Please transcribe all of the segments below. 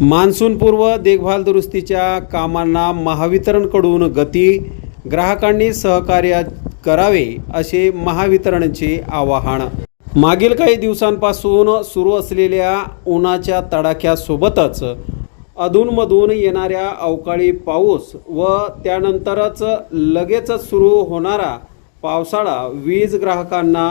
मान्सूनपूर्व देखभाल दुरुस्तीच्या कामांना महावितरणकडून गती ग्राहकांनी सहकार्य करावे असे महावितरणचे आवाहन. मागील काही दिवसांपासून सुरू असलेल्या उन्हाच्या तडाख्यासोबतच अधूनमधून येणाऱ्या अवकाळी पाऊस व त्यानंतरच लगेचच सुरू होणारा पावसाळा वीज ग्राहकांना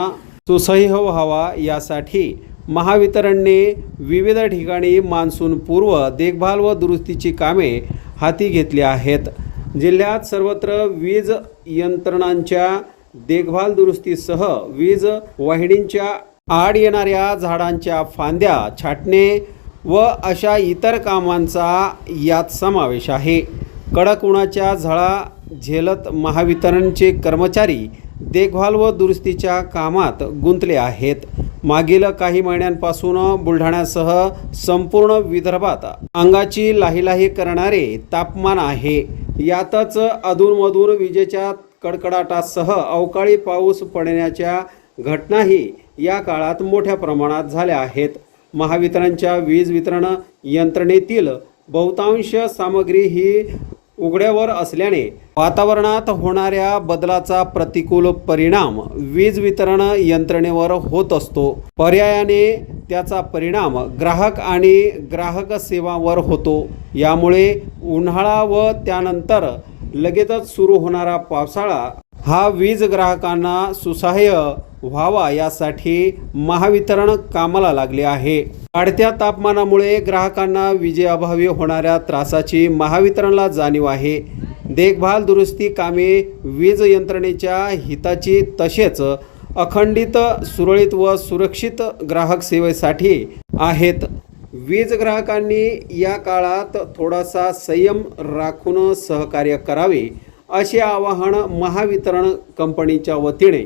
सुसह्य व्हावा यासाठी महावितरणने विविध ठिकाणी मान्सूनपूर्व देखभाल व दुरुस्तीची कामे हाती घेतली आहेत. जिल्ह्यात सर्वत्र वीज यंत्रणांच्या देखभाल दुरुस्तीसह वीज वाहिनींच्या आड येणाऱ्या झाडांच्या फांद्या छाटणे व अशा इतर कामांचा यात समावेश आहे. कडक उन्हाच्या झळा झेलत महावितरणचे कर्मचारी देखभाल व दुरुस्तीच्या कामात गुंतले आहेत. मागील काही महिन्यांपासून बुलढाण्यासह संपूर्ण विदर्भात अंगाची लाहीलाही करणारे तापमान आहे. यातच अधूनमधून विजेच्या कडकडाटासह अवकाळी पाऊस पडण्याच्या घटनाही या काळात मोठ्या प्रमाणात झाल्या आहेत. महावितरणच्या वीज वितरण यंत्रणेतील बहुतांश सामग्री ही उघड्यावर असल्याने वातावरणात होणाऱ्या बदलाचा प्रतिकूल परिणाम वीज वितरण यंत्रणेवर होत असतो. पर्यायाने त्याचा परिणाम ग्राहक आणि ग्राहक सेवावर होतो. यामुळे उन्हाळा व त्यानंतर लगेचच सुरू होणारा पावसाळा हा वीज ग्राहकांना सुसह्य व्हावा यासाठी महावितरण कामाला लागले आहे. वाढत्या तापमानामुळे ग्राहकांना विजेअभावी होणाऱ्या त्रासाची महावितरणला जाणीव आहे. देखभाल दुरुस्ती कामे वीज यंत्रणेच्या हिताची तसेच अखंडित सुरळीत व सुरक्षित ग्राहक सेवेसाठी आहेत. वीज ग्राहकांनी या काळात थोडासा संयम राखून सहकार्य करावे असे आवाहन महावितरण कंपनीच्या वतीने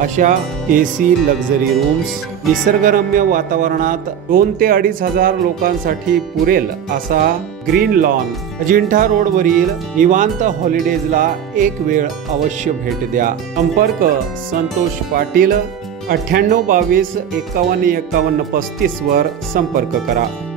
अशा ए सी लक्झरी रूम्स निसर्गरम्य वातावरणात दोन ते अडीच हजार लोकांसाठी पुरेल असा ग्रीन लॉन अजिंठा रोडवरील निवांत हॉलिडेजला एक वेळ अवश्य भेट द्या. संपर्क संतोष पाटील अठ्ठ्याण्णव बावीस एकावन्न एकावन्न पस्तीस वर संपर्क करा.